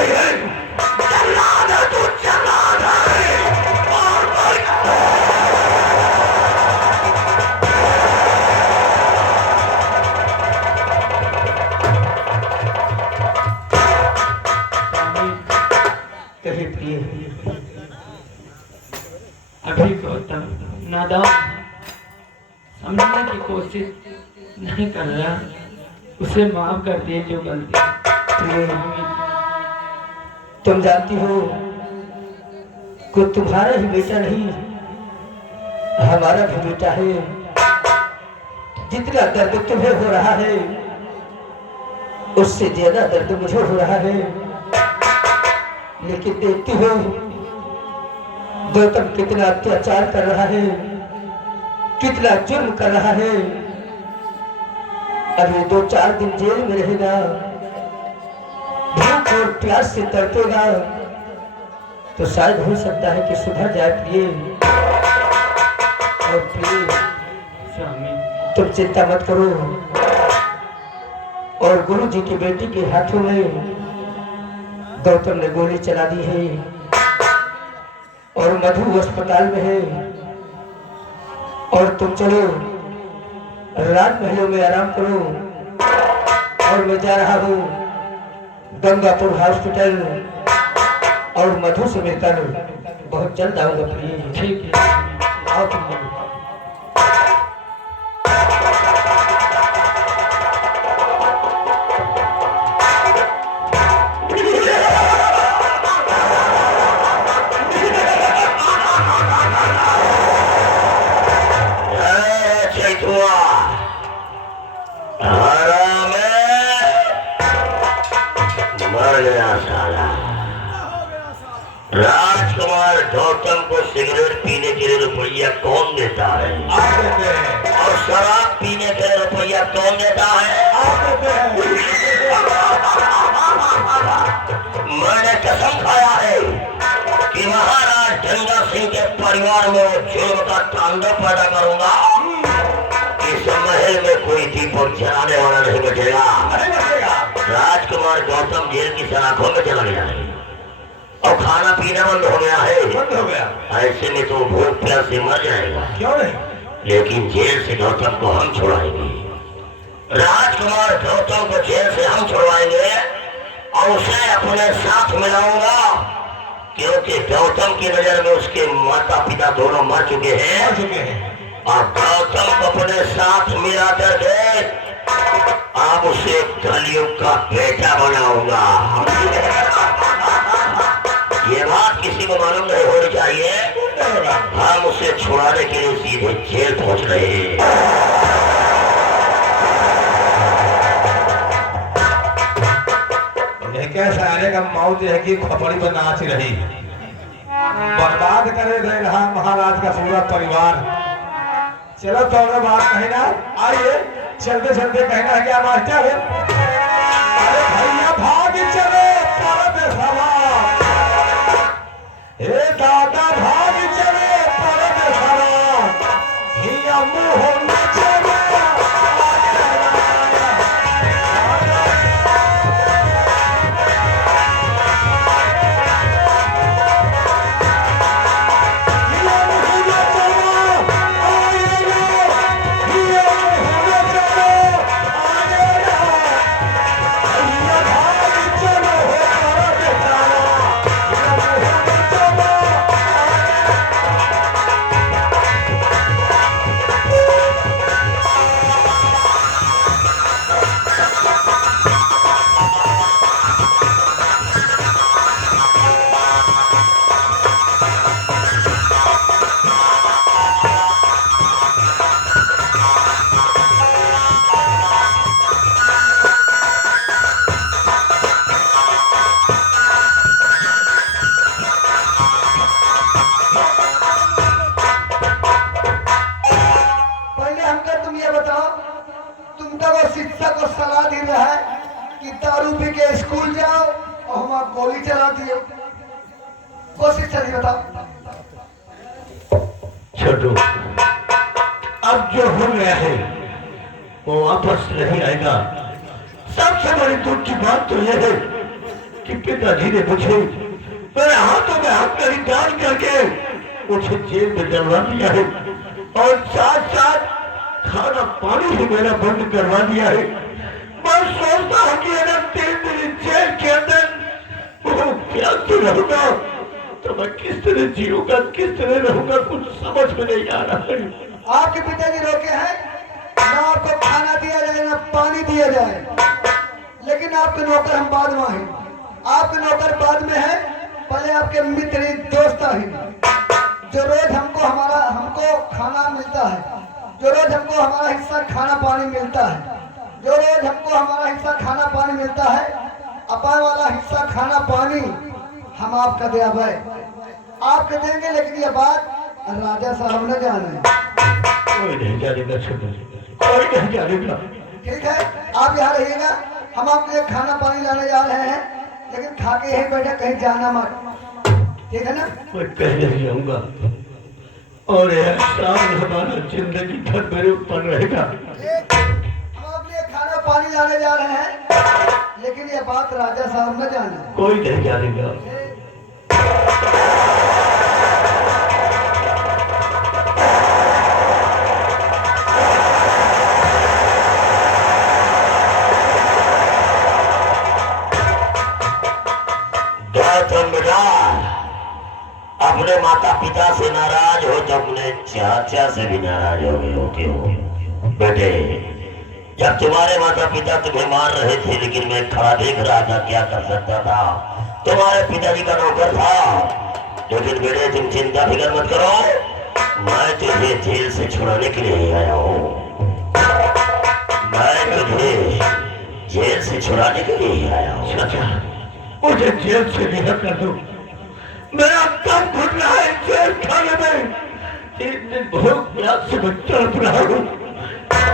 नहीं है, जल्लाद है तू, जल्लाद है। और कभी प्रिय अभी गौतम नादान समझने की कोशिश नहीं कर रहा, उसे माफ कर दिए जो गलती। प्रिय तुम जानती हो कि तुम्हारा ही बेटा नहीं हमारा भी बेटा है। जितना दर्द तुम्हें हो रहा है उससे ज्यादा दर्द मुझे हो रहा है। लेकिन देखती हो गौतम कितना अत्याचार कर रहा है, कितना जुर्म कर रहा है। अभी 2-4 दिन जेल में रहेगा, भूख और प्यास से तड़पेगा, तो शायद हो सकता है कि सुधर जाए। प्रिय और प्रिय स्वामी तुम चिंता मत करो। और गुरु जी की बेटी के हाथों में गौतम ने गोली चला दी है और मधु अस्पताल में है। और तुम चलो रात महलों में आराम करो और मैं जा रहा हूँ गंगापुर हॉस्पिटल और मधु से मिलकर बहुत जल्द आऊंगा। प्लीज ठीक है, आओ तुम लोग। राजकुमार गौतम को सिगरेट पीने के लिए रुपया कौन देता है? आप देते हैं। और शराब पीने के लिए रुपया कौन देता है? आप देते हैं। मैंने कसम खाया है कि महाराज गंगा सिंह के परिवार में वो जुर्म का तांडव पैदा करूंगा। इस महल में कोई दीपक जलाने वाला नहीं बचेगा। नहीं बचेगा। राजकुमार गौतम जेल की सलाखों में चला गया है और खाना पीना बंद हो गया है। बंद हो गया। ऐसे में तो भूख प्यास से मर जाएगा। क्यों नहीं? लेकिन जेल से गौतम को हम छुड़ाएंगे। राजकुमार गौतम को जेल से हम छुड़वाएंगे और उसे अपने साथ मिलाऊंगा, क्योंकि गौतम की नजर में उसके माता पिता दोनों मर चुके हैं। आ चुके हैं। और गौतम को अपने साथ मिला करके अब उसे कलयुग का बेटा बनाऊंगा। ये बात किसी को मालूम नहीं होनी चाहिए। हम उसे छुड़ाने के लिए सीधे जेल पहुंच रहे हैं। कैसा आने का मौत है कि खोपड़ी पर नाच रही, बर्बाद करे दे रहा महाराज का पूरा परिवार। चलो तो बात नहीं ना, आइए चलते चलते कहना है क्या मास्टर? अरे भैया भाग चले परदेसवा, हे दादा भाग चले परदेसवा, हिया मुँह नचवा। गोली चला दिए, कोशिश चली बताओ। छोटू, अब जो हो गया है वो वापस नहीं आएगा। सबसे बड़ी दुख की बात तो यह है कि पिताजी ने मुझे मेरे हाथों में हाथ करी डाल करके मुझे जेल में डलवा दिया है और साथ साथ खाना पानी भी मेरा बंद करवा दिया है। मैं सोचता हूँ कि अगर 3 दिन जेल के अंदर वो प्यास रहूंगा तो मैं किस तरह जीऊंगा, किस तरह रहूंगा, कुछ समझ में नहीं आ रहा है। आपके पिताजी रोके हैं ना आपको खाना दिया जाए ना पानी दिया जाए, लेकिन आपके नौकर हम बाद में हैं। आपके नौकर बाद में है, पहले आपके मित्र दोस्त हैं जो रोज हमको खाना मिलता है, जो रोज हमको हमारा हिस्सा खाना पानी मिलता है, जो रोज हमको हमारा हिस्सा खाना पानी मिलता है। अपाए वाला हिस्सा खाना पानी हम आपका दिया भाई आपके देंगे, लेकिन ये बात राजा साहब ने जाने। कोई नहीं जानेगा, कोई नहीं जानेगा। ठीक है, आप यहाँ रहिएगा, हम आपके लिए खाना पानी लाने जा रहे हैं, लेकिन खा के यहीं बैठे, कहीं जाना मत, ठीक है ना? मैं कहीं नहीं जाऊंगा और एहसान हमारा जिंदगी भर मेरे ऊपर रहेगा। हम आपके लिए खाना पानी लाने जा रहे हैं, लेकिन ये बात राजा साहब ने जाना। कोई नहीं जानेगा। अपने माता पिता से नाराज हो तो अपने चाचा से भी नाराज हो गए होते हो। बेटे, जब तुम्हारे माता पिता तुम्हें मार रहे थे लेकिन मैं खड़ा देख रहा था, क्या कर सकता था? तुम्हारे पिताजी का नौकर था। लेकिन बेटे तुम चिंता फिक्र मत करो, मैं तुझे जेल से छुड़ाने के लिए आया हूँ। मैं तुझे जेल से छुड़ाने के लिए आया हूँ। चाचा, मुझे जेल से रिहा कर दो, मेरा दम घुट रहा है जेल खाने में। 3 दिन भूख प्यास से मैं तड़प रहा हूँ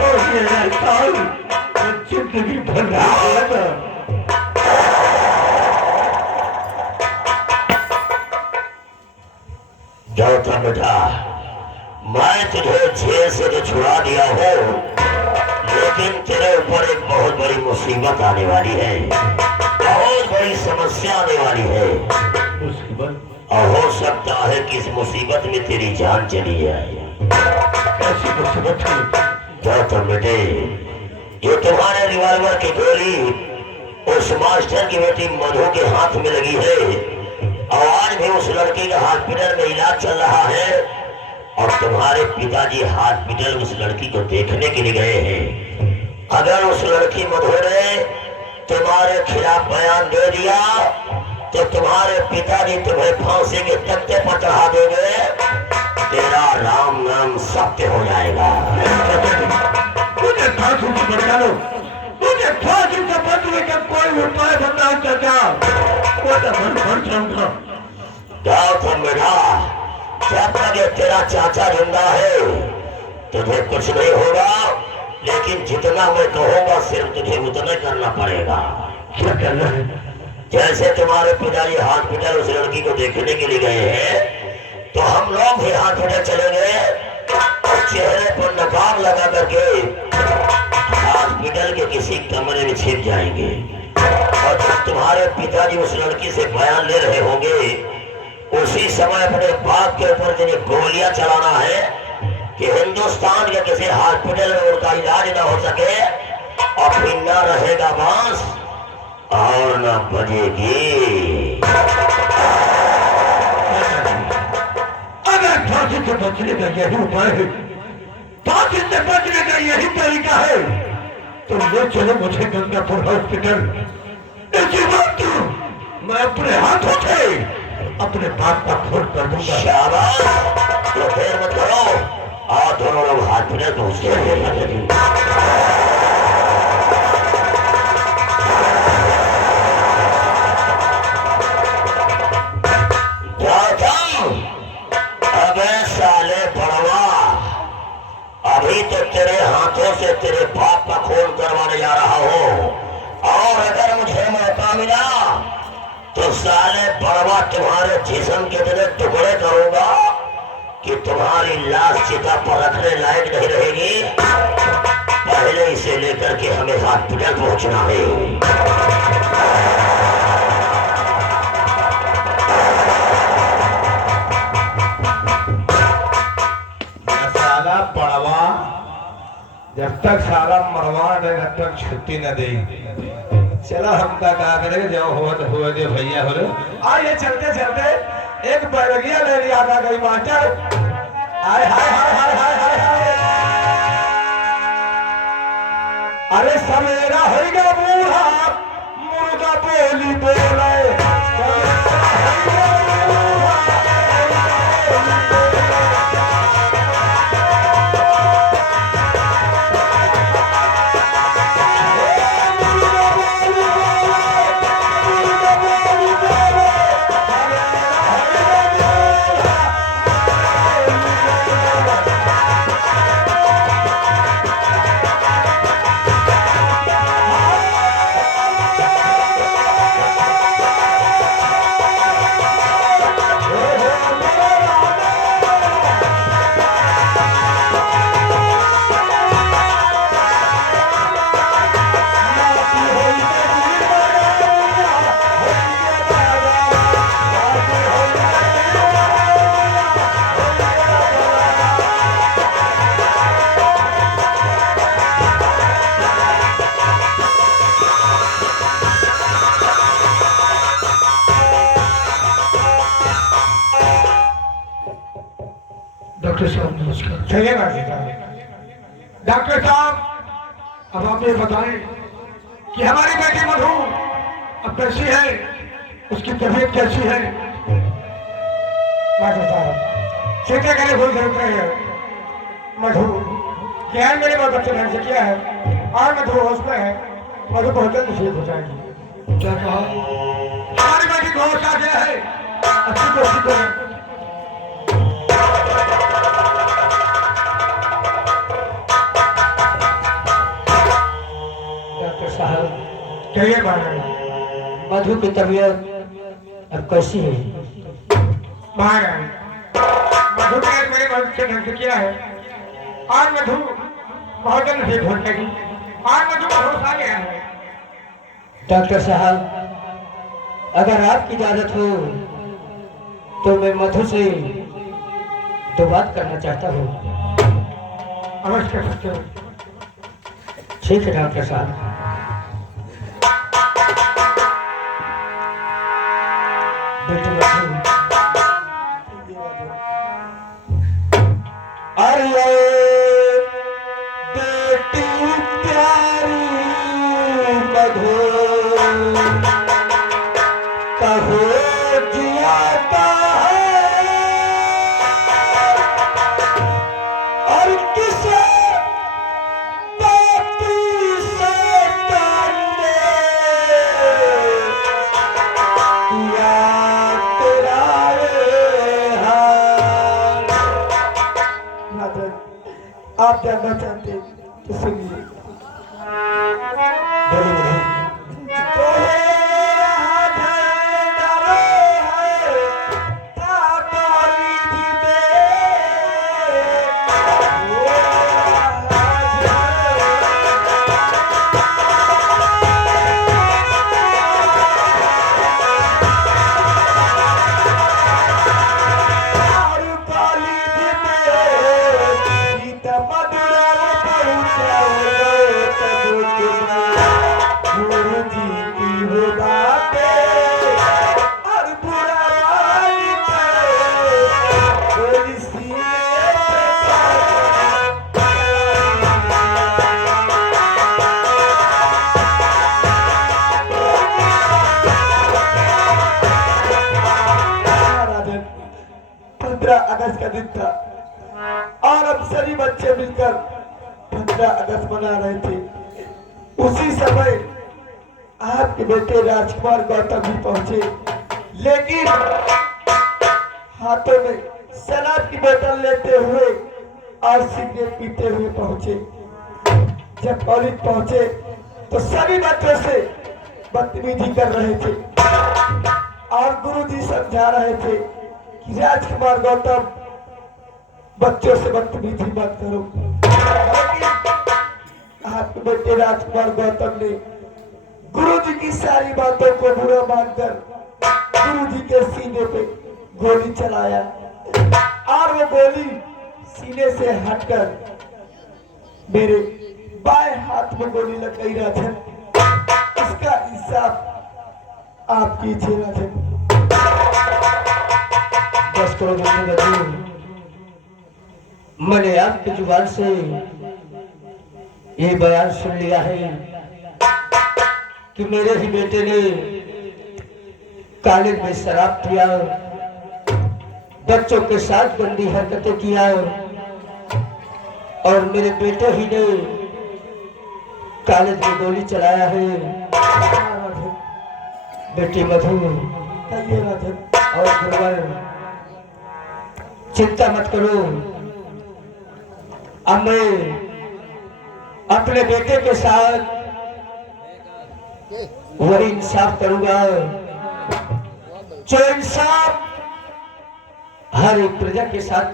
और ये एहसास जिंदगी भर रहेगा। गौतम बेटा, मैं तुझे जेल से तो छुड़ा दिया हूँ, लेकिन तेरे ऊपर एक बहुत बड़ी मुसीबत आने वाली है, बहुत बड़ी समस्या आने वाली है। और हो सकता है कि इस मुसीबत में तेरी जान चली जाए। कैसी मुसीबत है? गौतम बेटे, ये तुम्हारे रिवॉल्वर की गोली उस मास्टर की बेटी मधु के हाथ में लगी है और आज भी उस लड़के का हॉस्पिटल में इलाज चल रहा है और तुम्हारे पिताजी हॉस्पिटल उस लड़की को देखने के लिए गए हैं। अगर उस लड़की मधु ने तुम्हारे खिलाफ बयान दे दिया तो तुम्हारे पिताजी तुम्हें फांसी के तख्ते पर चढ़ा देंगे, तेरा राम नाम सत्य हो जाएगा। मुझे फांसी से बचा लो, मुझे फांसी से बचने का कोई उपाय बताओ चाचा, मैं मन भर जाऊंगा। गौतम बेटा, जब तक ये तेरा चाचा जिंदा है तुझे कुछ नहीं होगा, लेकिन जितना मैं कहूँगा सिर्फ तुझे उतना करना पड़ेगा। क्या करना है? जैसे तुम्हारे पिताजी हॉस्पिटल उस लड़की को देखने के लिए गए हैं, तो हम लोग भी हॉस्पिटल चलेंगे और चेहरे पर नकाब लगा करके हॉस्पिटल के किसी कमरे में छिप जाएंगे और जब तुम्हारे पिताजी उस लड़की से बयान ले रहे होंगे, उसी समय अपने बाप के ऊपर जिन्हें गोलियां चलाना है कि हिंदुस्तान के किसी हॉस्पिटल में उनका इलाज ना हो सके और फिर न रहेगा बांस और न बजेगी। अगर फांसी से बचने का यही उपाय है, फांसी से बचने का यही तरीका है, तो ले चलो मुझे गंगापुर हॉस्पिटल। इसी वक्त मैं अपने हाथों से अपने बाप का खून कर दूंगा। शाबाश, तो देर मत करो और दोनों लोग हॉस्पिटल पहुंचते हैं। अभी तो तेरे हाथों से तेरे बाप का खून करवाने जा रहा हूँ और अगर मुझे मौका मिला तो साले बड़वा तुम्हारे जिस्म के इतने टुकड़े करूंगा कि तुम्हारी लाश चिता पर रखने लायक नहीं रहेगी। पहले इसे लेकर के हमें हॉस्पिटल पहुंचना है। तक साला मरवा दे जब तक छुट्टी न दे। चलो हम का करेंगे जो हो दे भैया हो। आइए चलते चलते एक बैरगिया ले लिया आ गई मास्टर। हाय हाय हाय हाय हाय हाय हाय। अरे सवेरा होगा बूढ़ा मुर्गा बोली बोले। डॉक्टर साहब नमस्कार। चलिएगा डॉक्टर साहब, अब आप ये बताएं कि हमारी बेटी मधु अब कैसी है, उसकी तबीयत कैसी है? डॉक्टर साहब चिंता करने कोई जरूरत नहीं है। मधु क्या है, मेरे बहुत अच्छे ढंग से किया है और मधु होश में है। मधु बहुत जल्द ठीक हो जाएगी। क्या कहा? हमारी बेटी को होश आ गया है। अच्छी कोशिश करें। डॉक्टर साहब कहिए महाराज। मधु की तबीयत अब कैसी है? महाराज मधु ने मेरे बहुत अच्छे ढंग से किया है और मधु बहुत जल्द ठीक हो जाएगी और मधु को होश आ गया है। डॉक्टर साहब अगर आपकी इजाजत हो तो मैं मधु से दो बात करना चाहता हूँ। अवश्य कर सकते हो। ठीक है डॉक्टर साहब। बेटी मधु, अरे बेटी प्यारी मधु कहो जियाता है और किसे बाती से करने या तेरा ये हाल। राजन आप जानना चाहते तो सुनिए। बोलो मधु। अगस्त का दिन था और हम सभी बच्चे मिलकर 15 अगस्त मना रहे थे। उसी समय आपके बेटे राजकुमार गौतम भी पहुंचे, लेकिन हाथों में शराब की बोतल लेते हुए और सिगरेट पीते हुए पहुंचे। जब कॉलेज पहुंचे तो सभी बच्चों से बदतमीजी कर रहे थे और गुरुजी समझा रहे थे कि राजकुमार गौतम बच्चों से बदतमीजी मत करो। लेकिन आपके बेटे राजकुमार गौतम ने गुरुजी की सारी बातों को बुरा मानकर गुरुजी के सीने पे गोली चलाया और वो गोली सीने से हटकर मेरे बाएं हाथ में गोली लग गई राजन। इसका हिसाब आप कीजिए राजन। बस करो बंधु बंधु, मैंने आपकी जुबान से ये बयान सुन लिया है कि मेरे ही बेटे ने कॉलेज में शराब पिया, बच्चों के साथ गंदी हरकतें किया और मेरे बेटे ही ने कॉलेज में गोली चलाया है। बेटी मधु और गुरुवर, चिंता मत करो, अब मैं अपने बेटे के साथ वही इंसाफ करूंगा जो इंसाफ हर एक प्रजा के साथ।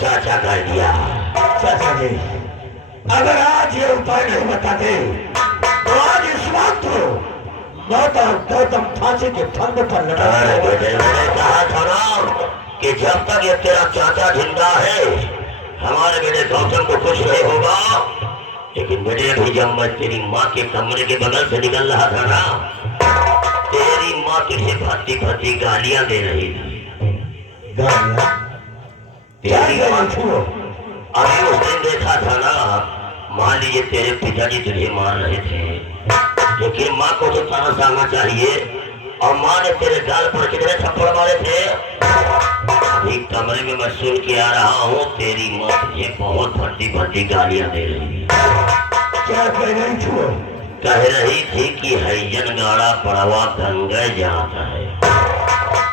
चाचा कर दिया। चाचा जी, अगर आज ये उपाय नहीं बताते तो आज इस वक्त मौत और गौतम फांसी के फंदे पर लटा बेटे, मैंने कहा था ना कि जब तक ये तेरा चाचा जिंदा है हमारे बेटे गौतम को कुछ नहीं होगा। लेकिन बेटे भी जब मैं तेरी माँ के कमरे के बगल से निकल रहा था ना, तेरी माँ तुझे भद्दी भद्दी गालियां दे रही थी। गालियां? तेरी माँ अभी उस दिन देखा था ना, मान लीजिए तेरे पिताजी तुझे मार रहे थे, लेकिन माँ को तो तरस आना चाहिए। और माँ ने तेरे गाल पर कितने थप्पड़ मारे थे। अभी कमरे में मैं सुन के आ रहा हूँ, तेरी माँ तुझे बहुत भद्दी भद्दी गालियां दे रही है। क्या कह रही थी? कह रही थी कि हरिजन गाड़ा पड़वा गंगे जाता है।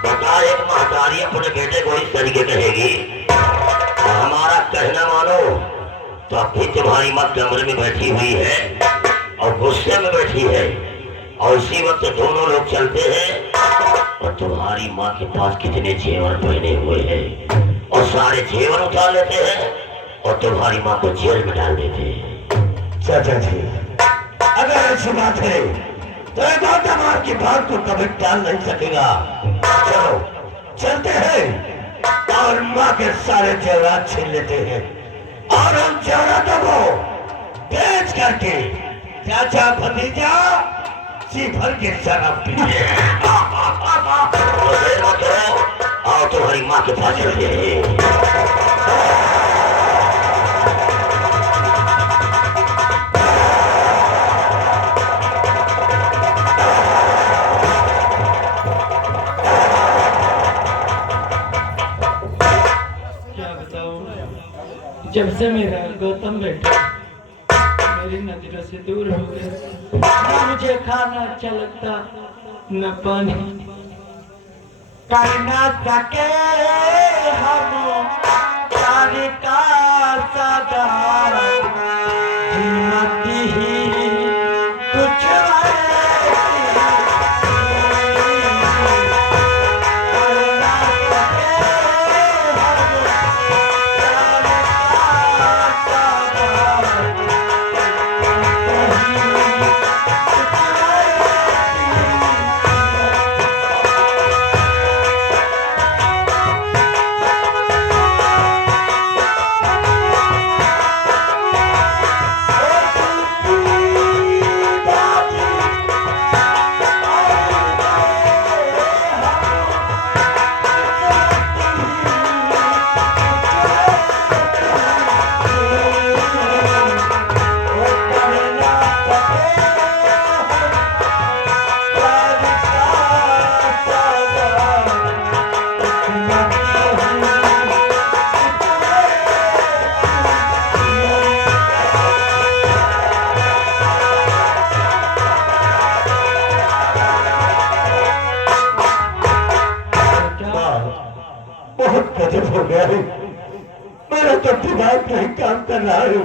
बता, एक महतारी अपने बेटे को इस तरीके कहेगी? हमारा कहना मानो तो अभी तुम्हारी माँ कमरे में बैठी हुई है और गुस्से में बैठी है, और इसी वक्त दोनों लोग चलते हैं और तुम्हारी माँ के पास कितने जेवर पहने हुए हैं और सारे जेवर उतार लेते हैं और तुम्हारी माँ को जेल में डाल देते हैं। चाचा जी, अगर ऐसी बात है तो एक गौतम आपकी बात को कभी टाल नहीं सकेगा। चलो चलते हैं और माँ के सारे जेवरात छीन लेते हैं और उन जेवरातों को बेच करके चाचा भतीजा जी भर के शराब पीते हैं। आओ तुम्हारी माँ के पास चलते हैं। जब से मेरा गौतम बेटा मेरी नजरों से दूर हो गया, न मुझे खाना अच्छा लगता न पानी। कर ना सके हम प्यार का सदा, कीमती ही कुछ मेरा तो दिमाग नहीं काम कर रहा है।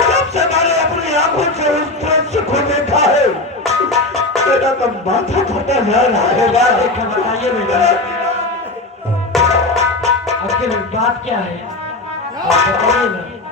जब से मैंने अपनी आंखों से उस दृश्य को देखा है मेरा तो माथा फटा जा रहा है। बताइए बेटा, आखिर बात क्या है आप बताइए ना।